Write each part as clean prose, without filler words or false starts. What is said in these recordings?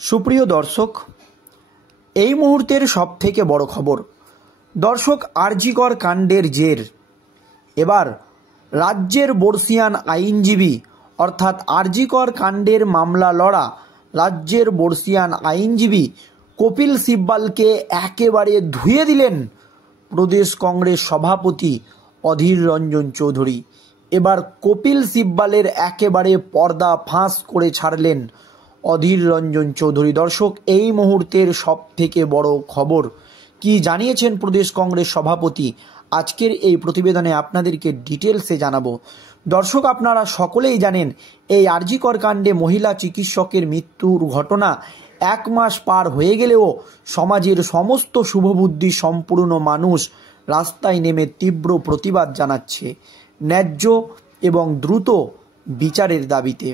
সুপ্রিয় দর্শক, এই মুহূর্তের সবথেকে বড় খবর। দর্শক, আর.জি. কর কাণ্ডের জের এবার রাজ্যের বর্ষীয়ান আইনজীবী অর্থাৎ আর.জি. কর কাণ্ডের মামলা লড়া রাজ্যের বর্ষীয়ান আইনজীবী কপিল সিব্বালকে একেবারে ধুয়ে দিলেন প্রদেশ কংগ্রেস সভাপতি অধীর রঞ্জন চৌধুরী। এবার কপিল সিব্বালের একেবারে পর্দা ফাঁস করে ছাড়লেন অধীর রঞ্জন চৌধুরী। দর্শক, এই মুহূর্তের সবথেকে বড় খবর কি জানিয়েছেন প্রদেশ কংগ্রেস সভাপতি, আজকের এই প্রতিবেদনে আপনাদেরকে ডিটেলসে জানাবো। দর্শক, আপনারা সকলেই জানেন এই আর.জি. কর কাণ্ডে মহিলা চিকিৎসকের মৃত্যুর ঘটনা 1 মাস পার হয়ে গেলেও সমাজের সমস্ত শুভবুদ্ধি সম্পূর্ণ মানুষ রাস্তায় নেমে তীব্র প্রতিবাদ জানাচ্ছে ন্যায্য এবং দ্রুত বিচারের দাবিতে।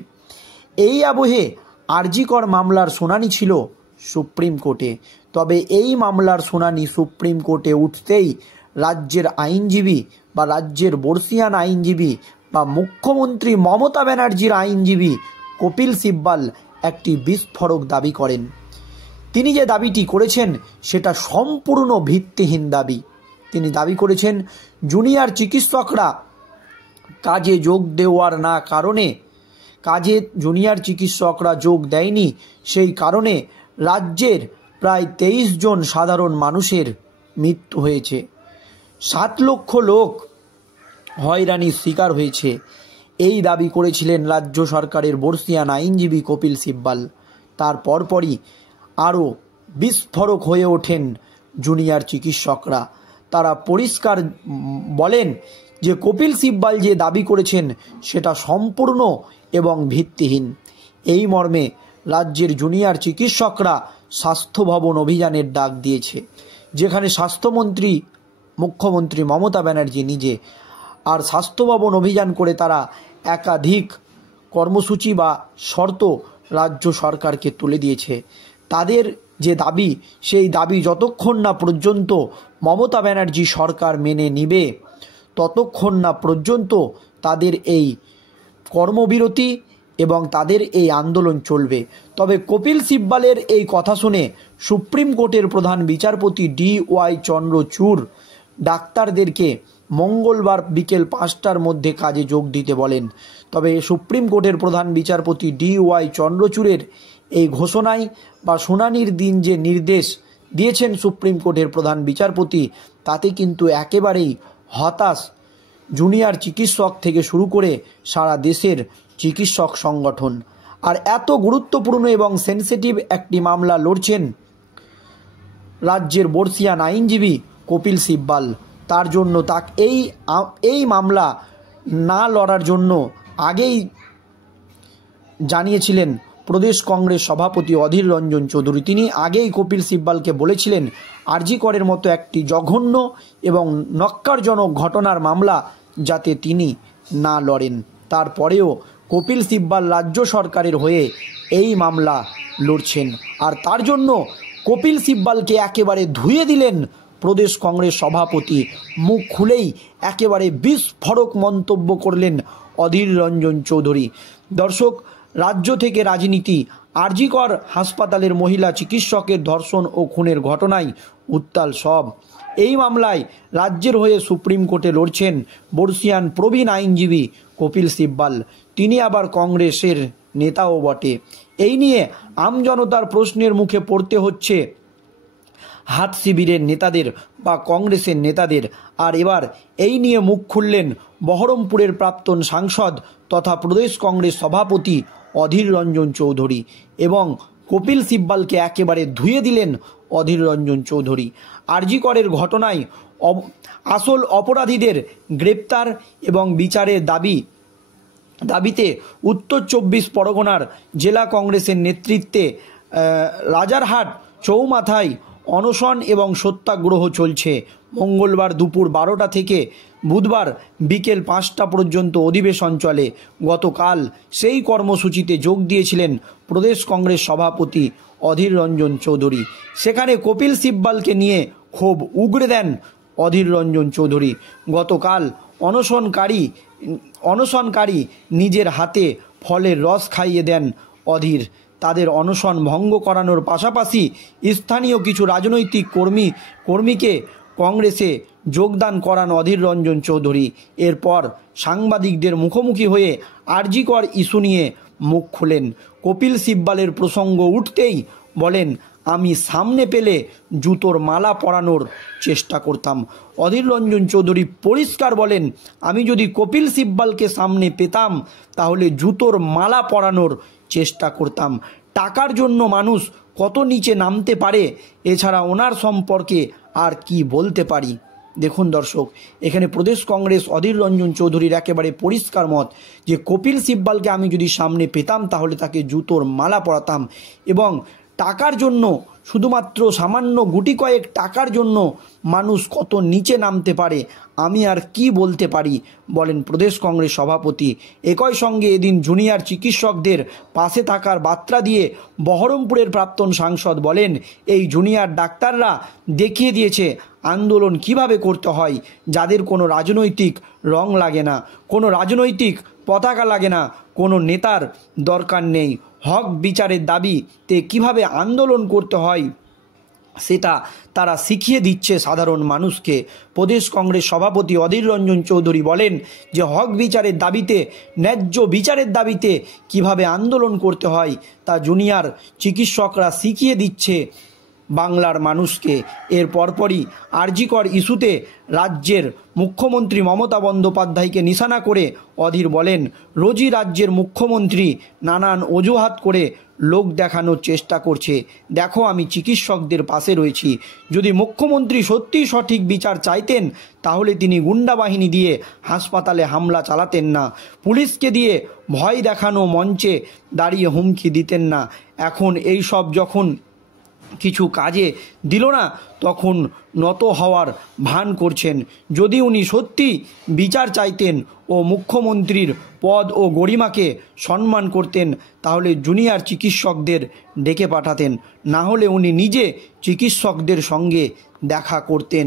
এই আবহে আর.জি. কর মামলার শুনানি ছিল সুপ্রিম কোর্টে। তবে এই মামলার শুনানি সুপ্রিম কোর্টে উঠতেই রাজ্যের আইনজীবী বা রাজ্যের বর্ষীয়ান আইনজীবী বা মুখ্যমন্ত্রী মমতা ব্যানার্জির আইনজীবী কপিল সিব্বাল একটি বিস্ফোরক দাবি করেন। তিনি যে দাবিটি করেছেন সেটা সম্পূর্ণ ভিত্তিহীন দাবি। তিনি দাবি করেছেন জুনিয়র চিকিৎসকরা কাজে যোগ দেওয়ার না কারণে কাজে জুনিয়র চিকিৎসকরা যোগ দেয়নি, সেই কারণে রাজ্যের প্রায় 23 জন সাধারণ মানুষের মৃত্যু হয়েছে, 7 লক্ষ লোক হয়রানির শিকার হয়েছে। এই দাবি করেছিলেন রাজ্য সরকারের বর্ষীয়ান আইনজীবী কপিল সিব্বাল। তার পরপরই আরও বিস্ফোরক হয়ে ওঠেন জুনিয়র চিকিৎসকরা। তারা পরিষ্কার বলেন যে কপিল সিব্বাল যে দাবি করেছেন সেটা সম্পূর্ণ এবং ভিত্তিহীন। এই মর্মে রাজ্যের জুনিয়র চিকিৎসকরা স্বাস্থ্য ভবন অভিযানের ডাক দিয়েছে, যেখানে স্বাস্থ্যমন্ত্রী মুখ্যমন্ত্রী মমতা ব্যানার্জি নিজে আর স্বাস্থ্য ভবন অভিযান করে তারা একাধিক কর্মসূচি বা শর্ত রাজ্য সরকারকে তুলে দিয়েছে। তাদের যে দাবি, সেই দাবি যতক্ষণ না পর্যন্ত মমতা ব্যানার্জি সরকার মেনে নিবে ততক্ষণ না পর্যন্ত তাদের এই কর্মবিরতি এবং তাদের এই আন্দোলন চলবে। তবে কপিল সিব্বালের এই কথা শুনে সুপ্রিম কোর্টের প্রধান বিচারপতি D.Y. চন্দ্রচূড় ডাক্তারদেরকে মঙ্গলবার বিকেল 5টার মধ্যে কাজে যোগ দিতে বলেন। তবে সুপ্রিম কোর্টের প্রধান বিচারপতি D.Y. চন্দ্রচূড়ের এই ঘোষণায় বা শুনানির দিন যে নির্দেশ দিয়েছেন সুপ্রিম কোর্টের প্রধান বিচারপতি, তাতে কিন্তু একেবারেই হতাশ জুনিয়র চিকিৎসক থেকে শুরু করে সারা দেশের চিকিৎসক সংগঠন। আর এত গুরুত্বপূর্ণ এবং সেন্সিটিভ একটি মামলা লড়ছেন রাজ্যের বর্ষীয়ান আইনজীবী কপিল সিব্বাল। তার জন্য তাকে এই মামলা না লড়ার জন্য আগেই জানিয়েছিলেন প্রদেশ কংগ্রেস সভাপতি অধীর রঞ্জন চৌধুরী। তিনি আগেই কপিল সিব্বালকে বলেছিলেন আর.জি. করের মতো একটি জঘন্য এবং নক্কারজনক ঘটনার মামলা যাতে তিনি না লড়েন। তারপরেও কপিল সিব্বাল রাজ্য সরকারের হয়ে এই মামলা লড়ছেন, আর তার জন্য কপিল সিব্বালকে একেবারে ধুয়ে দিলেন প্রদেশ কংগ্রেস সভাপতি। মুখ খুলেই একেবারে বিস্ফোরক মন্তব্য করলেন অধীর রঞ্জন চৌধুরী। দর্শক, রাজ্য থেকে রাজনীতি, আর.জি. কর হাসপাতালের মহিলা চিকিৎসকের ধর্ষণ ও খুনের ঘটনায় উত্তাল সব। এই মামলায় রাজ্যের হয়ে সুপ্রিম কোর্টে লড়ছেন বর্ষীয়ান প্রবীণ আইনজীবী কপিল সিব্বাল। তিনি আবার কংগ্রেসের নেতাও বটে। এই নিয়ে আমজনতার প্রশ্নের মুখে পড়তে হচ্ছে হাত শিবিরের নেতাদের বা কংগ্রেসের নেতাদের। আর এবার এই নিয়ে মুখ খুললেন বহরমপুরের প্রাক্তন সাংসদ তথা প্রদেশ কংগ্রেস সভাপতি অধীর রঞ্জন চৌধুরী এবং কপিল সিব্বালকে একেবারে ধুয়ে দিলেন অধীর রঞ্জন চৌধুরী। আর.জি. করের ঘটনায় আসল অপরাধীদের গ্রেপ্তার এবং বিচারের দাবিতে উত্তর 24 পরগনার জেলা কংগ্রেসের নেতৃত্বে রাজারহাট চৌমাথায় অনশন এবং সত্যাগ্রহ চলছে। মঙ্গলবার দুপুর 12টা থেকে বুধবার বিকেল 5টা পর্যন্ত অধিবেশন চলে। গতকাল সেই কর্মসূচিতে যোগ দিয়েছিলেন প্রদেশ কংগ্রেস সভাপতি অধীর রঞ্জন চৌধুরী। সেখানে কপিল সিব্বালকে নিয়ে ক্ষোভ উগরে দেন অধীর রঞ্জন চৌধুরী। গতকাল অনশনকারী নিজের হাতে ফলের রস খাইয়ে দেন অধীর। তাদের অনশন ভঙ্গ করানোর পাশাপাশি স্থানীয় কিছু রাজনৈতিক কর্মীকে কংগ্রেসে যোগদান করান অধীর রঞ্জন চৌধুরী। এরপর সাংবাদিকদের মুখোমুখি হয়ে আরজিকর ইস্যু নিয়ে মুখ খুলেন। কপিল সিব্বলের প্রসঙ্গ উঠতেই বলেন, আমি সামনে পেলে জুতোর মালা পরানোর চেষ্টা করতাম। অধীর রঞ্জন চৌধুরী পরিষ্কার বলেন, আমি যদি কপিল সিব্বলকে সামনে পেতাম তাহলে জুতোর মালা পরানোর চেষ্টা করতাম। টাকার জন্য মানুষ কত নিচে নামতে পারে, এছাড়া ওনার সম্পর্কে আর কি বলতে পারি। দেখুন দর্শক, এখানে প্রদেশ কংগ্রেস অধীর রঞ্জন চৌধুরীর একেবারে পরিষ্কার মত যে কপিল সিব্বলকে আমি যদি সামনে পেতাম তাহলে তাকে জুতোর মালা পরাতাম, এবং টাকার জন্য, শুধুমাত্র সামান্য গুটি কয়েক টাকার জন্য মানুষ কত নিচে নামতে পারে আমি আর কি বলতে পারি, বলেন প্রদেশ কংগ্রেস সভাপতি। একই সঙ্গে এদিন জুনিয়র চিকিৎসকদের পাশে থাকার বার্তা দিয়ে বহরমপুরের প্রাক্তন সাংসদ বলেন, এই জুনিয়র ডাক্তাররা দেখিয়ে দিয়েছে আন্দোলন কিভাবে করতে হয়, যাদের কোনো রাজনৈতিক রং লাগে না, কোনো রাজনৈতিক পতাকা লাগে না, কোনো নেতার দরকার নেই। হক বিচারের দাবিতে কিভাবে আন্দোলন করতে হয় সেটা তারা শিখিয়ে দিচ্ছে সাধারণ মানুষকে। প্রদেশ কংগ্রেস সভাপতি অধীর রঞ্জন চৌধুরী বলেন যে হক বিচারের দাবিতে, ন্যায্য বিচারের দাবিতে কিভাবে আন্দোলন করতে হয় তা জুনিয়র চিকিৎসকরা শিখিয়ে দিচ্ছে বাংলার মানুষকে। এর পরপরই আরজিকর ইস্যুতে রাজ্যের মুখ্যমন্ত্রী মমতা বন্দ্যোপাধ্যায়কে নিশানা করে অধীর বলেন, রোজই রাজ্যের মুখ্যমন্ত্রী নানান অজুহাত করে লোক দেখানোর চেষ্টা করছে। দেখো, আমি চিকিৎসকদের পাশে রয়েছি। যদি মুখ্যমন্ত্রী সত্যিই সঠিক বিচার চাইতেন তাহলে তিনি গুন্ডা বাহিনী দিয়ে হাসপাতালে হামলা চালাতেন না, পুলিশকে দিয়ে ভয় দেখানো মঞ্চে দাঁড়িয়ে হুমকি দিতেন না। এখন এই সব যখন কিছু কাজে দিল না তখন নত হওয়ার ভান করছেন। যদি উনি সত্যি বিচার চাইতেন ও মুখ্যমন্ত্রীর পদ ও গরিমাকে সম্মান করতেন তাহলে জুনিয়র চিকিৎসকদের ডেকে পাঠাতেন, না হলে উনি নিজে চিকিৎসকদের সঙ্গে দেখা করতেন।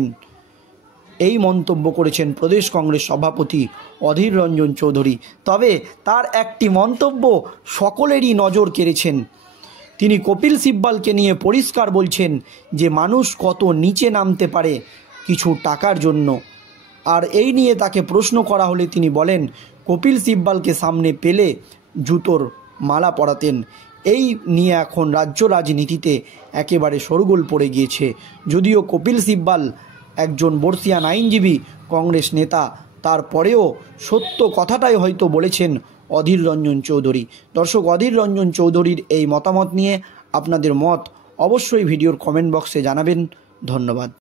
এই মন্তব্য করেছেন প্রদেশ কংগ্রেস সভাপতি অধীর রঞ্জন চৌধুরী। তবে তার একটি মন্তব্য সকলেরই নজর কেড়েছেন। তিনি কপিল সিব্বলকে নিয়ে পরিষ্কার বলছেন যে মানুষ কত নিচে নামতে পারে কিছু টাকার জন্য। আর এই নিয়ে তাকে প্রশ্ন করা হলে তিনি বলেন, কপিল সিব্বলকে সামনে পেলে জুতোর মালা পরাতেন। এই নিয়ে এখন রাজ্য রাজনীতিতে একেবারে শোরগোল পড়ে গিয়েছে। যদিও কপিল সিব্বল একজন বর্ষিয়ান আইনজীবী, কংগ্রেস নেতা, তারপরেও সত্য কথাটাই হয়তো বলেছেন অধীর রঞ্জন চৌধুরী। দর্শক, অধীর রঞ্জন চৌধুরীর এই মতামত নিয়ে আপনাদের মত অবশ্যই ভিডিওর কমেন্ট বক্সে জানাবেন। ধন্যবাদ।